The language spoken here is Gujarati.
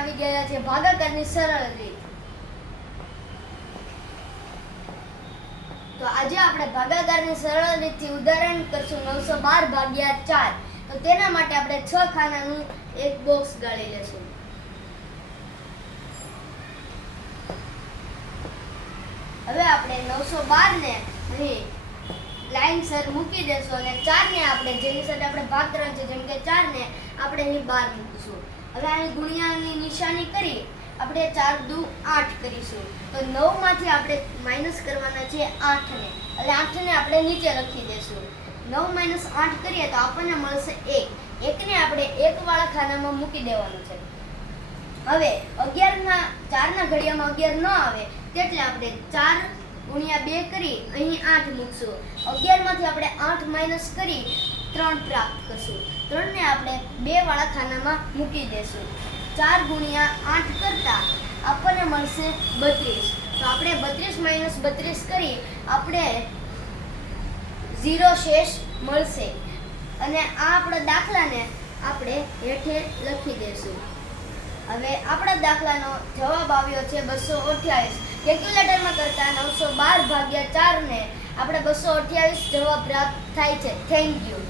આવી ગયા છે ભાગાકારની સરળ રીત। તો આજે આપણે ભાગાકારની સરળ રીતથી ઉદાહરણ કરશું 912 ભાગ્યા 4। તો તેના માટે આપણે 6 ખાનાનું એક બોક્સ ગાળી લેશું। હવે આપણે 912 ને અહીં લાઈનસર મૂકી દેશું અને 4 ને આપણે જેની સાથે આપણે ભાગ કરવાનો છે જેમ કે 4 ને આપણે અહીં 12 મૂકીશું। હવે અહીં ગુણ્યાની નિશાની કરી આપણે 4 દુ 8 કરીશું। તો 9 માંથી આપણે માઈનસ કરવાના છે 8 ને, એટલે 8 ને આપણે નીચે લખી દેશું। 9 - 8 કરીએ તો આપણને મળશે 1। 1 ને આપણે 1 વાળા ખાનામાં મૂકી દેવાનું છે। હવે 11 ના 4 ના ઘડિયામાં 11 ન આવે એટલે આપણે 4 ગુણ્યા 2 કરી અહીં 8 મૂકશું। 11 માંથી આપણે 8 માઈનસ કરી 3 પ્રાપ્ત કરશું। 3 ને આપણે 2 વાળા ખાનામાં મૂકી દેશું। 4 ગુણ્યા 8 કરતા આપણને મળશે 32। તો આપણે 32 - 32 કરી આપણે 0 શેષ મળશે અને આ આપણા દાખલાને આપણે હેઠે લખી દેશું। હવે આપણા દાખલાનો જવાબ આવ્યો છે 228। કેલ્ક્યુલેટરમાં કરતા 912 ભાગ્યા 4 ને આપણે 228 જવાબ પ્રાપ્ત થાય છે। Thank you.